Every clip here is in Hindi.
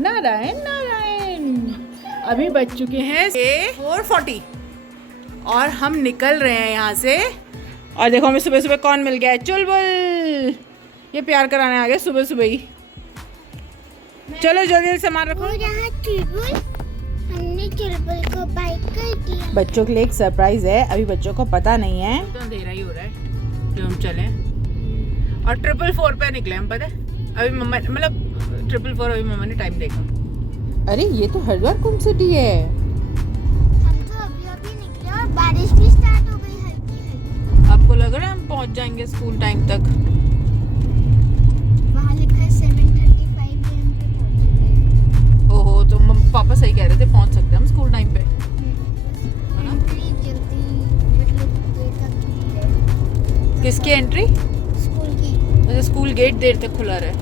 नारायण नारायण। अभी बज चुके हैं 4:40 और हम निकल रहे हैं यहाँ से। और देखो हमें सुबह सुबह कौन मिल गया है, चुलबुल। ये प्यार कराने आ गए सुबह सुबह ही। चलो जल्दी सामान रखो। हमने चुलबुल को बाइक कर दिया। बच्चों के लिए एक सरप्राइज है, अभी बच्चों को पता नहीं है। तो अंधेरा ही हो रहा है जो हम चले और 444 पे निकले हम, पता है। अभी मम्मा मतलब 444 अभी मम्मा ने टाइम देखा। अरे ये तो हरिद्वार कुंभ सिटी है। हम तो अभी निकले और बारिश भी स्टार्ट हो गई हल्की हल्की। आपको लग रहा है हम पहुंच जाएंगे स्कूल टाइम तक? वहाँ लिखा है 7:35 AM पे पहुँचेंगे। ओहो, तो पापा सही कह रहे थे, पहुंच सकते हैं हम स्कूल टाइम पे। एंट्री जल्दी मतलब देर तक की है। किसकी एंट्री? स्कूल की। अच्छा, स्कूल गेट देर तक खुला रहे।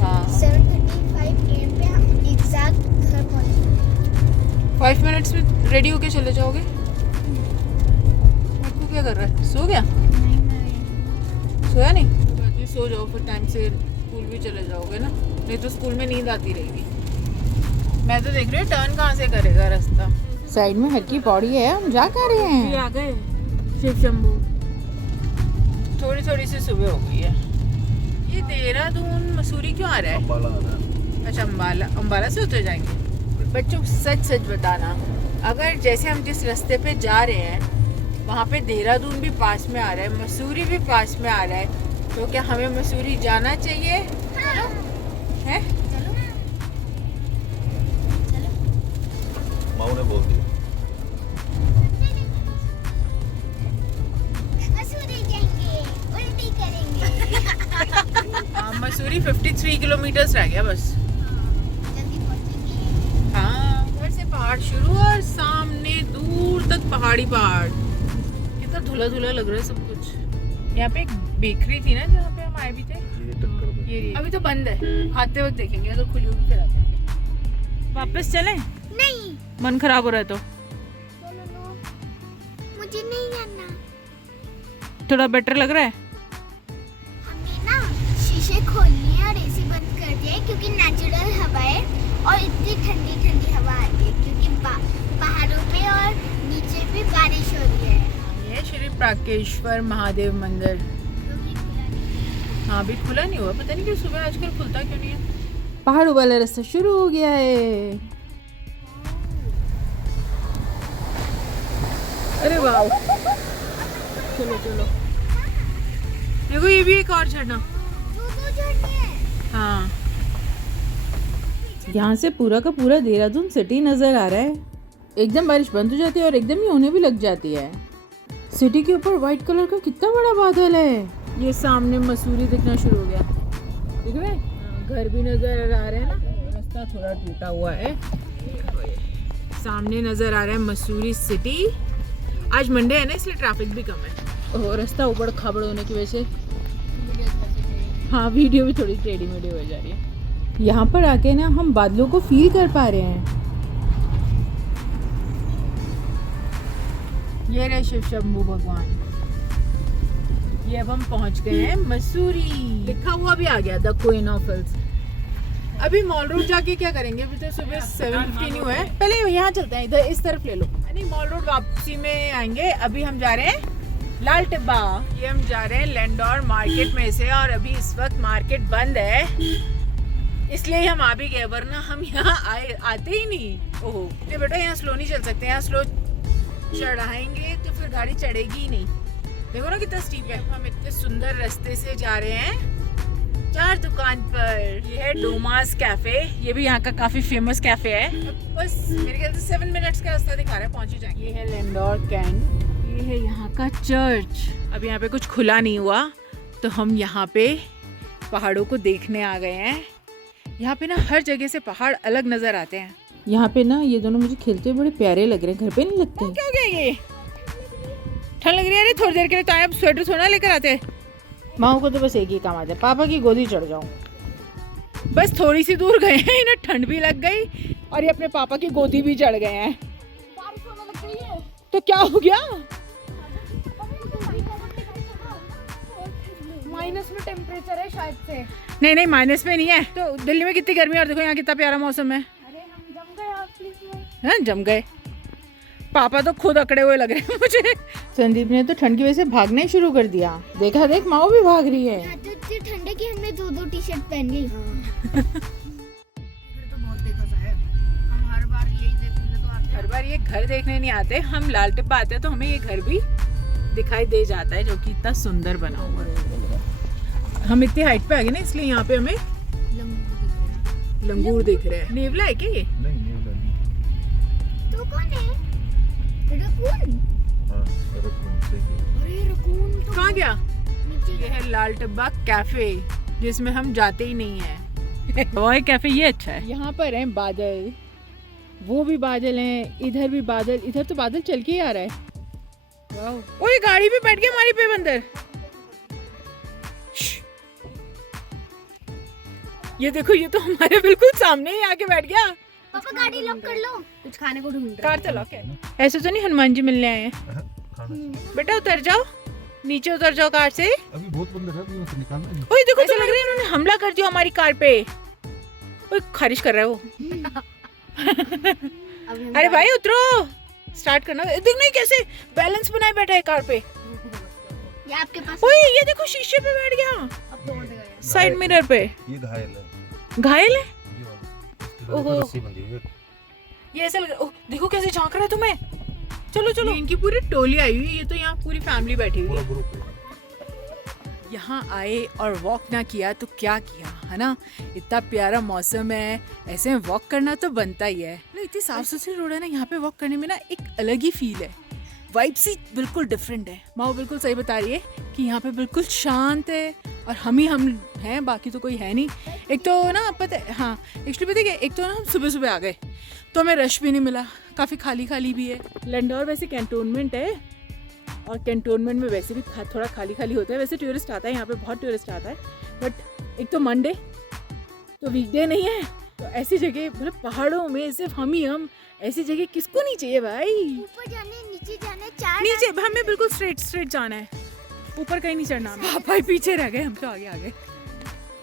हाँ 7:35 AM पे हम एग्जैक्ट घर पहुँचेंगे। 5 मिनट्स में रेडी होके चले जाओगे? आपको क्या कर रहा है, सो गया? सोया नहीं? बात नहीं, सो जाओ फिर टाइम से स्कूल भी चले जाओगे ना, नहीं तो स्कूल में नींद आती रहेगी। मैं तो देख रही हूँ टर्न कहाँ से करेगा रास्ता। साइड में हर की पौड़ी है, हम जा कर रहे हैं। आ गए शिव शंभू। थोड़ी थोड़ी सी सुबह हो गई है। ये देहरादून मसूरी क्यों आ रहा है? अंबाला आ रहा है। अच्छा अंबाला से उतर जाएंगे। बच्चों सच सच बताना, अगर जैसे हम जिस रास्ते पे जा रहे हैं वहाँ पे देहरादून भी पास में आ रहा है, मसूरी भी पास में आ रहा है, तो क्या हमें मसूरी जाना चाहिए? है? माऊ ने बोल दिया। मसूरी जाएंगे, उल्टी करेंगे। मसूरी 53 किलोमीटर्स रह गया बस। जल्दी पहुँचेंगे। हाँ, उधर से पहाड़ शुरू और सामने दूर तक पहाड़ी पहाड़। कितना धुला धुला लग रहा है सब कुछ। यहाँ पे एक बेकरी थी ना जहाँ पे हम आए भी थे, ये टक्कर में। ये अभी तो बंद है, आते वक्त देखेंगे, अगर खुली होगी फिर आते हैं। वापस चलें? नहीं, मन खराब हो रहा है तो चलो नो, मुझे नहीं जाना। थोड़ा बेटर लग रहा है। हमने ना शीशे खोल लिए और एसी बंद कर दिया क्योंकि नेचुरल हवा है और इतनी ठंडी ठंडी हवा आती है क्योंकि पहाड़ों पे और नीचे भी बारिश हो रही है। ये श्री प्राकेश्वर महादेव मंदिर। क्योंकि खुला नहीं। हाँ, अभी खुला नहीं हुआ, पता नहीं क्यों सुबह आजकल खुलता क्यों नहीं है। पहाड़ों वाला रास्ता शुरू हो गया है। अरे वाह, चलो चलो, देखो ये भी एक और झरना। दो झरने हैं। हाँ, यहाँ से पूरा का पूरा देहरादून सिटी नजर आ रहा है। एकदम बारिश बंद हो जाती है और एकदम ही होने भी लग जाती है। सिटी के ऊपर व्हाइट कलर का कितना बड़ा बादल है। ये सामने मसूरी दिखना शुरू हो गया, दिख रहा है? घर भी नजर आ रहे हैं ना, रास्ता थोड़ा टूटा हुआ है। सामने नजर आ रहा है मसूरी सिटी। आज मंडे है ना, इसलिए ट्रैफिक भी कम है। और रास्ता उबड़ खाबड़ होने की वजह से हाँ, वीडियो भी थोड़ी टेढ़ी मेढ़ी हो जा रही है। यहाँ पर आके ना हम बादलों को फील कर पा रहे हैं। ये रहे शिव शंभू भगवान। ये अब हम पहुंच गए हैं मसूरी। लिखा हुआ भी आ गया, द क्वीन ऑफ हिल्स। अभी मॉल रोड जाके क्या करेंगे? अभी तो सुबह 7:15 हुआ है। पहले यहाँ चलते हैं, इधर इस तरफ ले लो। नहीं, मॉल रोड वापसी में आएंगे। अभी हम जा रहे हैं लाल टिब्बा। ये हम जा रहे हैं लैंडौर मार्केट में से, और अभी इस वक्त मार्केट बंद है, इसलिए हम आ भी गए, वरना हम यहाँ आते ही नहीं। ओहो बेटा, यहाँ स्लो नहीं चल सकते, यहाँ स्लो चढ़ाएंगे तो फिर गाड़ी चढ़ेगी ही नहीं। देखो ना कितना स्टीप है। हम इतने सुंदर रास्ते से जा रहे हैं 4 दुकान पर। ये है डोमास कैफे, ये भी यहाँ का काफी फेमस कैफे है। बस मेरे ख्याल से 7 मिनट्स का रास्ता दिखा रहा है, पहुंच ही जाएंगे। ये है लैंडौर कैंट, ये है यहाँ का चर्च। अब यहाँ पे कुछ खुला नहीं हुआ तो हम यहाँ पे पहाड़ों को देखने आ गए हैं। यहाँ पे ना हर जगह से पहाड़ अलग नजर आते हैं। यहाँ पे ना ये दोनों मुझे खेलते हुए बड़े प्यारे लग रहे हैं, घर पे नहीं लगते। क्या हो गया ये? ठंड लग रही है? अरे थोड़ी देर के लिए तो आप स्वेटर थोड़ा लेकर आते। माँ को तो बस एक ही काम आता है, पापा की गोदी चढ़ जाऊं। बस थोड़ी सी दूर गए हैं, इन्हें ठंड भी लग गई और ये अपने पापा की गोदी भी चढ़ गए हैं। बारिश होने लग गई है। तो क्या हो गया? माइनस में टेम्परेचर है शायद से। नहीं नहीं माइनस में नहीं है। तो दिल्ली में कितनी गर्मी है और देखो यहाँ कितना प्यारा मौसम है। अरे हम जम गए आप प्लीज। हैं जम गए। पापा तो खुद अकड़े हुए लग रहे हैं मुझे। संदीप ने तो ठंड की वजह से भागना ही शुरू कर दिया। देखा देख माओ भी भाग रही है। यहाँ तो इतनी ठंड है कि हमने 2 टी-शर्ट पहन ली। तो बहुत देखा सा है। हम हर बार यही देखने तो आते हैं। हर बार ये घर देखने नहीं आते, हम लाल टिब्बा आते हैं तो हमें ये घर भी दिखाई दे जाता है जो कि इतना सुंदर बना हुआ है। हम इतनी हाइट पे आ गए ना इसलिए यहाँ पे हमें लंगूर दिख रहे हैं। नेवला है क्या ये? नहीं नहीं तो कौन है? रकून। हाँ रकून सही है। अरे रकून तो कहाँ गया? नीचे ये है लाल टिब्बा कैफे जिसमें हम जाते ही नहीं है। वो कैफे ये अच्छा है। यहाँ पर हैं बादल, वो भी बादल हैं, इधर भी बादल, इधर तो बादल चल के ही आ रहा है। वाह। ओ ये गाड़ी पे बैठ गया हमारी पे बंदर। ये देखो ये तो हमारे बिल्कुल सामने ही आके बैठ गया। पापा गाड़ी लॉक कर लो, कुछ खाने को ढूंढ रहा कार तो लॉक है। ऐसे तो नहीं हनुमान जी मिलने आए हैं। बेटा उतर जाओ, नीचे उतर जाओ कार से। अभी बहुत बंदर है, अभी उसे निकालना है। ओए देखो ऐसा लग रहा है इन्होंने हमला कर दिया हमारी कार पे। ओए खारिज कर रहा है वो। है। अरे भाई उतरो, स्टार्ट करना। देख नहीं कैसे बैलेंस बनाए बैठा है कार पे। ये आपके पास ओए ये देखो शीशे पे बैठ गया, अब तोड़ देगा ये। साइड मिरर पे। ये घायल है। घायल है। ये वाला। ओहो। रस्सी बंधी हुई है। ये ऐसा लग रहा है। देखो कैसे झांक रहा है तुम्हें। चलो चलो। इनकी पूरी टोली आई हुई है, ये तो यहाँ पूरी फैमिली बैठी हुई पूरा है। ग्रुप है। यहाँ आए और वॉक ना किया तो क्या किया, है ना। इतना प्यारा मौसम है, ऐसे में वॉक करना तो बनता ही है। इतनी साफ सुथरी रोड है ना, यहाँ पे वॉक करने में ना एक अलग ही फील है। वाइब सी बिल्कुल डिफरेंट है। माँ बिल्कुल सही बता रही है कि यहाँ पे बिल्कुल शांत है और हम हैं, बाकी तो कोई है नहीं। एक तो ना पता है, हाँ एक्चुअली पता है क्या, एक तो ना हम सुबह सुबह आ गए तो हमें रश भी नहीं मिला, काफ़ी खाली खाली भी है। लंडौर वैसे कैंटोनमेंट है और कैंटोनमेंट में वैसे भी थोड़ा खाली खाली होता है। वैसे टूरिस्ट आता है यहाँ पे, बहुत टूरिस्ट आता है, बट एक तो मंडे तो वीकडे नहीं है, तो ऐसी जगह मतलब पहाड़ों में सिर्फ हम ऐसी जगह किसको नहीं चाहिए भाई। ऊपर जाने नीचे जाने चार नीचे हमें बिल्कुल स्ट्रेट जाना है, ऊपर कहीं नहीं चढ़ना। भाई पीछे रह गए, हम तो आगे आ गए।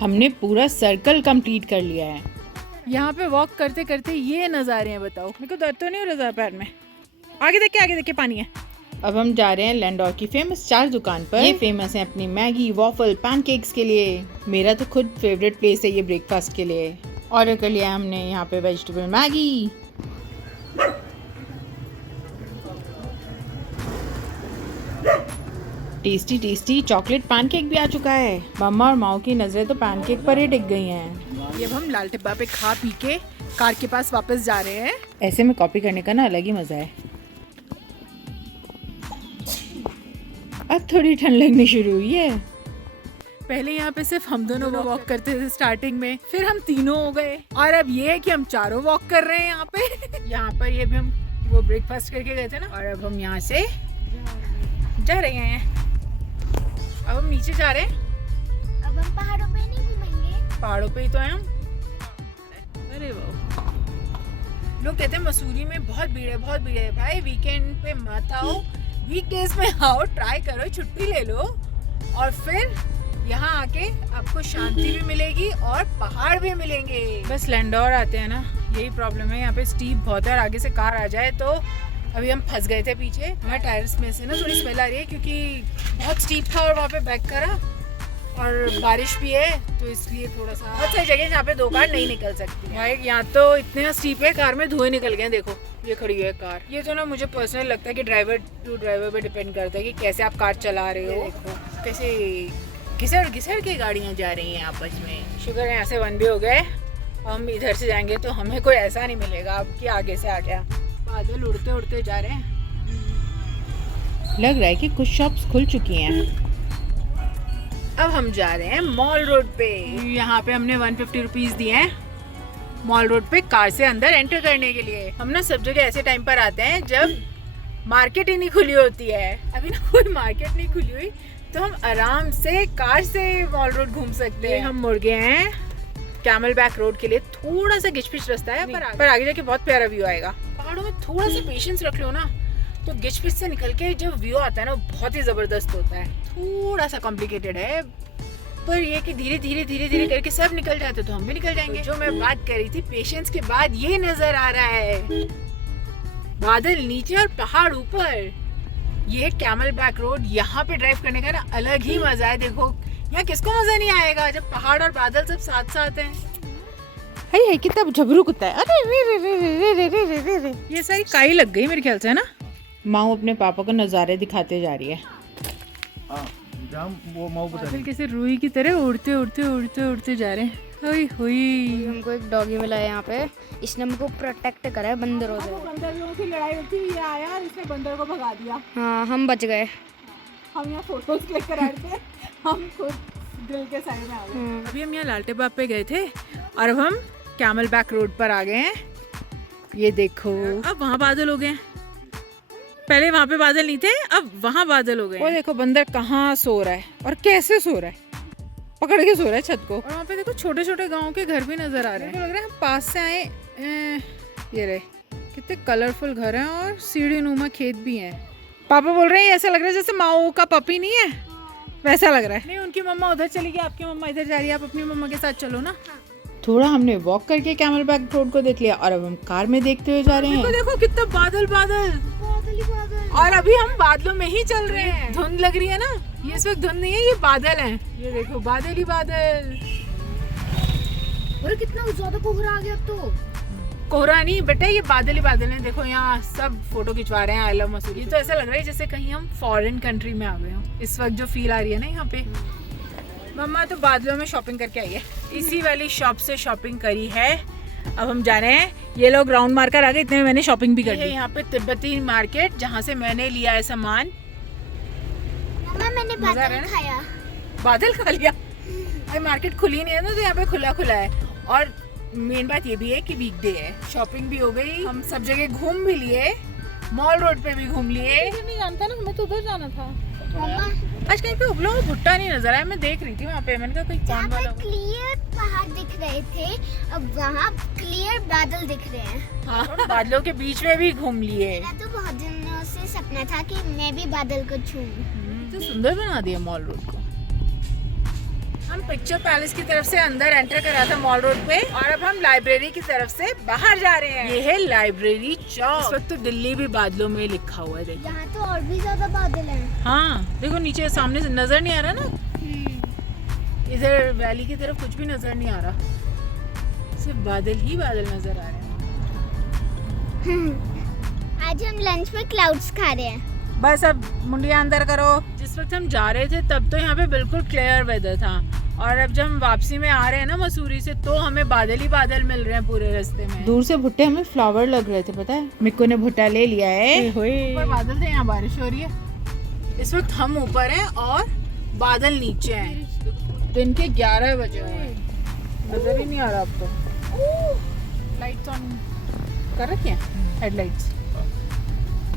हमने पूरा सर्कल कंप्लीट कर लिया है। यहाँ पे वॉक करते करते ये नज़ारे हैं, बताओ मेरे को दर्द तो नहीं हो रहा पैर में। आगे देख के पानी है। अब हम जा रहे हैं लैंडौर की फेमस चाट दुकान पर। ये फेमस है अपनी मैगी, वॉफल, पैनकेक्स के लिए। मेरा तो खुद फेवरेट प्लेस है ये ब्रेकफास्ट के लिए। ऑर्डर कर लिया हमने यहाँ पे vegetable Maggi. Tasty tasty chocolate pancake भी आ चुका है। मम्मा और माओ की नजरें तो पैनकेक पर ही टिक गई हैं। ये अब हम लाल टिब्बा पे खा पी के कार के पास वापस जा रहे हैं। ऐसे में कॉपी करने का ना अलग ही मजा है। अब थोड़ी ठंड लगनी शुरू हुई है। पहले यहाँ पे सिर्फ हम दोनों वॉक करते थे स्टार्टिंग में, फिर हम तीनों हो गए और अब ये है कि हम चारों वॉक कर रहे हैं यहाँ पे। यहाँ पर ये भी हम वो ब्रेकफास्ट करके गए थे ना, और अब हम यहाँ से जा रहे हैं। अब हम नीचे जा रहे हैं। अब हम पहाड़ों पे नहीं घूमेंगे, पहाड़ों पे ही तो हैं हम। अरे वाह, लोग कहते हैं मसूरी में बहुत भीड़ है भाई। वीकेंड पे मत आओ, वीकडेज में आओ, ट्राई करो, छुट्टी ले लो और फिर यहाँ आके आपको शांति भी मिलेगी और पहाड़ भी मिलेंगे। बस लैंडौर आते हैं ना, यही प्रॉब्लम है। यहाँ पे स्टीप बहुत है और आगे से कार आ जाए तो अभी हम फंस गए थे पीछे। हमारे टायर्स में से ना थोड़ी स्मेल आ रही है क्योंकि बहुत स्टीप था और वहाँ पे बैक करा और बारिश भी है, तो इसलिए थोड़ा सा बहुत सारी जगह जहाँ पे दो कार नहीं निकल सकती भाई। यहाँ तो इतने स्टीप है, कार में धुएं निकल गए। देखो ये खड़ी है कार। ये तो ना मुझे पर्सनल लगता है कि ड्राइवर टू ड्राइवर पे डिपेंड करता है कि कैसे आप कार चला रहे हो। देखो कैसे घिसड़ के गाड़ियाँ जा रही हैं आपस में। शुक्र है यहाँ से वन भी हो गए। हम इधर से जाएंगे तो हमें कोई ऐसा नहीं मिलेगा अब कि आगे से आ गया। बादल उड़ते उड़ते जा रहे हैं। लग रहा है कि कुछ शॉप्स खुल चुकी हैं। अब हम जा रहे हैं मॉल रोड पे। यहाँ पे हमने 150 रुपीज दिए हैं मॉल रोड पे कार से अंदर एंटर करने के लिए। हम ना सब जगह ऐसे टाइम पर आते हैं जब मार्केट ही नहीं खुली होती है। अभी ना कोई मार्केट नहीं खुली हुई तो हम आराम से कार से मॉल रोड घूम सकते हैं। हम मुड़ गए हैं कैमल बैक रोड के लिए। थोड़ा सा गिचपिच रास्ता है पर आगे जाके बहुत प्यारा व्यू आएगा। पहाड़ों में थोड़ा सा पेशेंस रख लो ना तो गिचपिच से निकल के जो व्यू आता है ना बहुत ही जबरदस्त होता है। थोड़ा सा कॉम्प्लिकेटेड है पर ये कि धीरे धीरे धीरे धीरे करके सब निकल जाते तो हम भी निकल जाएंगे। जो मैं बात कर रही थी पेशेंस के बाद, ये नजर आ रहा है बादल नीचे और पहाड़ ऊपर। ये है कैमल बैक रोड। यहाँ पे ड्राइव करने का ना अलग ही मजा है। देखो यहाँ किसको मजा नहीं आएगा जब पहाड़ और बादल सब साथ साथ हैं। है कितना झबरू कुत्ता है। अरे रे रे रे रे रे रे रे रे रे। ये सारी काई लग गई मेरे ख्याल से, है ना। माँ अपने पापा को नज़ारे दिखाते जा रही है। हाँ, जाम वो माऊ बता बादल कैसे रुई की तरह उड़ते उड़ते उड़ते उड़ते जा रहे हैं। हुई हुई। हमको एक डॉगी मिला है यहाँ पे, इसने हमको प्रोटेक्ट करा है बंदरों से। बंदरों की लड़ाई होती है, ये आया और इसने बंदर को भगा दिया। हाँ, हम बच गए। हम यहाँ फोटोज क्लिक करा रहे थे, हम खुद दिल के साइड में आ गए। अभी हम यहाँ लालटे बाग पे गए थे और अब हम कैमल बैक रोड पर आ गए हैं। ये देखो अब वहाँ बादल हो गए हैं। पहले वहाँ पे बादल नहीं थे, अब वहाँ बादल हो गए। वो देखो बंदर कहाँ सो रहा है और कैसे सो रहा है, पकड़ के सो रहा है छत को। और वहाँ पे देखो छोटे छोटे गांव के घर भी नजर आ रहे हैं। लग रहा है हम पास से आए। ये रहे कितने कलरफुल घर हैं और सीढ़ी नुमा खेत भी हैं। पापा बोल रहे हैं ऐसा लग रहा है जैसे माओ का पपी नहीं है, वैसा लग रहा है। नहीं, उनकी मम्मा उधर चली गई, आपकी मम्मा इधर जा रही है, आप अपनी मम्मा के साथ चलो ना। थोड़ा हमने वॉक करके कैमल बैक रोड को देख लिया और अब हम कार में देखते हुए जा रहे हैं। देखो कितना बादल बादल बादल ही बादल। और अभी हम बादलों में ही चल रहे हैं। धुंध लग रही है ना, ये इस वक्त धुंध नहीं है, ये बादल है। ये देखो बादल ही बादल। अरे कितना ज्यादा कोहरा आ गया अब तो। कोहरा नहीं बेटा, ये बादल ही बादल है। देखो यहाँ सब फोटो खिंचवा रहे हैं आई लव मसूरी। ये तो ऐसा लग रहा है जैसे कहीं हम फॉरेन कंट्री में आ गए हो। इस वक्त जो फील आ रही है ना यहाँ पे। मम्मा तो बादलों में शॉपिंग करके आई है, इसी वाली शॉप से शॉपिंग करी है। अब हम जा रहे हैं, ये लोग राउंड मारकर आ गए, इतने में मैंने शॉपिंग भी कर ली। यहाँ पे तिब्बती मार्केट जहाँ से मैंने लिया है सामान। मम्मा मैंने बादल खाया। बादल खा लिया? अरे मार्केट खुली नहीं है ना, तो यहाँ पे खुला खुला है। और मेन बात ये भी है कि वीकडे है, शॉपिंग भी हो गई, हम सब जगह घूम भी लिए, मॉल रोड पे भी घूम लिए। नहीं जानता ना, हमें तो उधर जाना था। आज कहीं पे उबला हुआ भुट्टा नहीं नजर आया, मैं देख रही थी वहाँ पे, मैंने कहा कोई कौन वाला। क्लियर पहाड़ दिख रहे थे, अब वहाँ क्लियर बादल दिख रहे हैं। हाँ, बादलों के बीच में भी घूम लिए। मेरा तो बहुत दिनों से सपना था कि मैं भी बादल को छूऊं। तो सुंदर बना दिया मॉल रोड को। हम पिक्चर पैलेस की तरफ से अंदर एंटर करा था मॉल रोड पे, और अब हम लाइब्रेरी की तरफ से बाहर जा रहे हैं। ये है लाइब्रेरी चौक। इस वक्त तो दिल्ली भी बादलों में लिखा हुआ है। देखो यहाँ तो और भी ज्यादा बादल हैं। हाँ देखो नीचे सामने से नजर नहीं आ रहा ना, इधर वैली की तरफ कुछ भी नजर नहीं आ रहा, सिर्फ बादल ही बादल नजर आ रहे हैं। आज हम लंच में क्लाउड्स खा रहे हैं। बस अब मुंडिया अंदर करो। जिस वक्त हम जा रहे थे तब तो यहाँ पे बिल्कुल क्लियर वेदर था, और अब जब हम वापसी में आ रहे हैं ना मसूरी से, तो हमें बादल ही बादल मिल रहे हैं पूरे रास्ते में। दूर से भुट्टे हमें फ्लावर लग रहे थे, पता है। मिक्कू ने भुट्टा ले लिया है। ऊपर बादल थे, यहाँ बारिश हो रही है। इस वक्त हम ऊपर हैं और बादल नीचे हैं। दिन के 11 बजे हैं, नजर ही नहीं आ रहा अब तो। लाइट्स ऑन कर रखी हैं, हेडलाइट्स,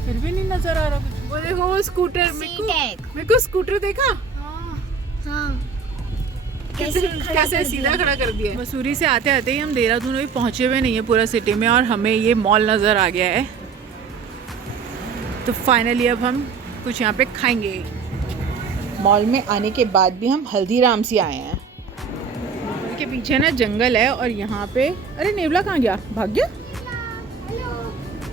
फिर भी नहीं नजर आ रहा कुछ। वो देखो वो स्कूटर, मिक्कू स्कूटर देखा? हाँ। कैसे सीधा खड़ा कर दिया। मसूरी से आते आते ही हम देहरादून भी पहुंचे हुए नहीं है पूरा सिटी में, और हमें ये मॉल नज़र आ गया है। तो फाइनली अब हम कुछ यहाँ पे खाएंगे। मॉल में आने के बाद भी हम हल्दीराम से आए हैं। मॉल के पीछे ना जंगल है, और यहाँ पे अरे नेवला कहाँ गया, भाग गया।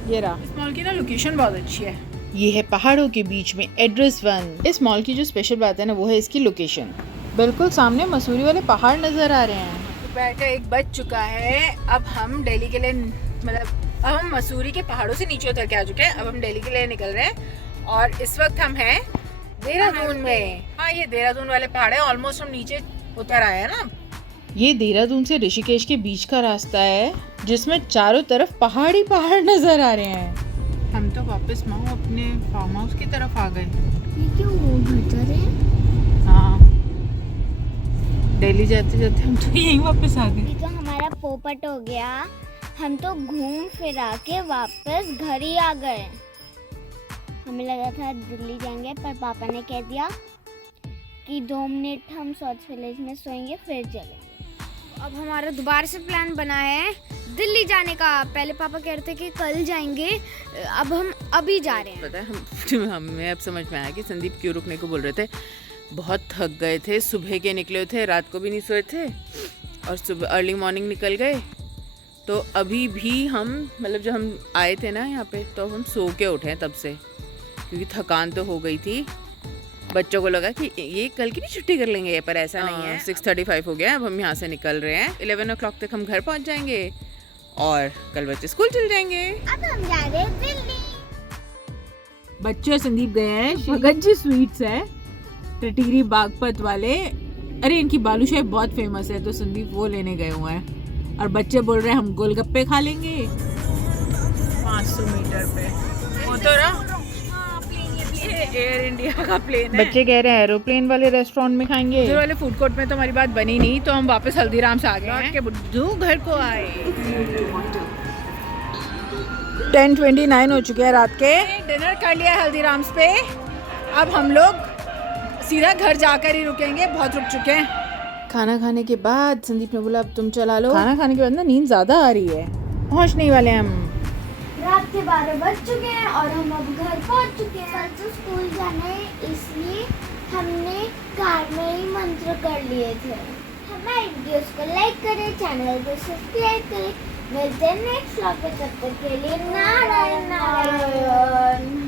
ये रहा। इस मॉल की ना लोकेशन बहुत अच्छी है। ये है पहाड़ों के बीच में एड्रेस 1। इस मॉल की जो स्पेशल बात है ना, वो है इसकी लोकेशन। बिल्कुल सामने मसूरी वाले पहाड़ नजर आ रहे हैं। दोपहर का 1 बज चुका है। अब हम दिल्ली के लिए, मतलब अब हम मसूरी के पहाड़ों से नीचे उतर के आ चुके हैं। अब हम दिल्ली के लिए निकल रहे हैं, और इस वक्त हम हैं देहरादून में। हाँ, ये देहरादून वाले पहाड़ है। ऑलमोस्ट हम नीचे उतर आए हैं ना। ये देहरादून से ऋषिकेश के बीच का रास्ता है, जिसमें चारों तरफ पहाड़ ही पहाड़ नजर आ रहे हैं। हम तो वापस माओ अपने फार्म हाउस की तरफ आ गए। ये क्यों वो भीतर है? हाँ, दिल्ली जाते जाते हम तो यहीं वापस आ गए। ये तो हमारा पोपट हो गया। हम तो घूम फिरा के वापस घर ही आ गए। हमें लगा था दिल्ली जाएंगे, पर पापा ने कह दिया कि 2 मिनट हम साउथ विलेज में सोएंगे फिर चलेंगे। अब हमारा दोबारा से प्लान बना है दिल्ली जाने का। पहले पापा कह रहे थे कि कल जाएंगे, अब हम अभी जा रहे हैं। पता है हमें अब समझ में आया कि संदीप क्यों रुकने को बोल रहे थे। बहुत थक गए थे, सुबह के निकले थे, रात को भी नहीं सोए थे और सुबह अर्ली मॉर्निंग निकल गए। तो अभी भी हम मतलब जब हम आए थे ना यहाँ पे तो हम सो के उठे हैं तब से, क्योंकि थकान तो हो गई थी। बच्चों को लगा कि ये कल की भी छुट्टी कर लेंगे, पर ऐसा नहीं है। 6:35 हो गया, अब हम यहाँ से निकल रहे हैं। 11 o'clock तक हम घर पहुँच जाएंगे और कल बच्चे स्कूल चल जाएंगे। अब हम जा रहे हैं दिल्ली। बच्चे और संदीप गए हैं भगत जी स्वीट्स है, टटीरी बागपत वाले। अरे इनकी बालूशाही बहुत फेमस है, तो संदीप वो लेने गए हुए हैं और बच्चे बोल रहे हैं हम गोलगप्पे खा लेंगे। 500 मीटर पे वो तो रहा एयर इंडिया का प्लेन है। बच्चे कह रहे हैं एरोप्लेन वाले रेस्टोरेंट में खाएंगे। इधर वाले फूड कोर्ट में तो हमारी बात बनी नहीं, तो हम वापस हल्दीराम से आ गए हैं। बुद्धू घर को आए। 10:29 हो चुके हैं रात के। डिनर कर लिया है हल्दीराम्स पे, अब हम लोग सीधा घर जाकर ही रुकेंगे, बहुत रुक चुके हैं। खाना खाने के बाद संदीप ने बोला अब तुम चला लो। खाना खाने के बाद ना नींद ज़्यादा आ रही है, पहुँचने ही वाले हम। रात के 12 बज चुके हैं और हम अब घर पहुंच चुके हैं। कल तो स्कूल जाना है, इसलिए हमने कार में ही मंत्र कर लिए थे। हमारे वीडियोस को लाइक करें, चैनल को सब्सक्राइब करें। मिलते हैं नेक्स्ट व्लॉग में, तब तक के लिए नारायण नारायण।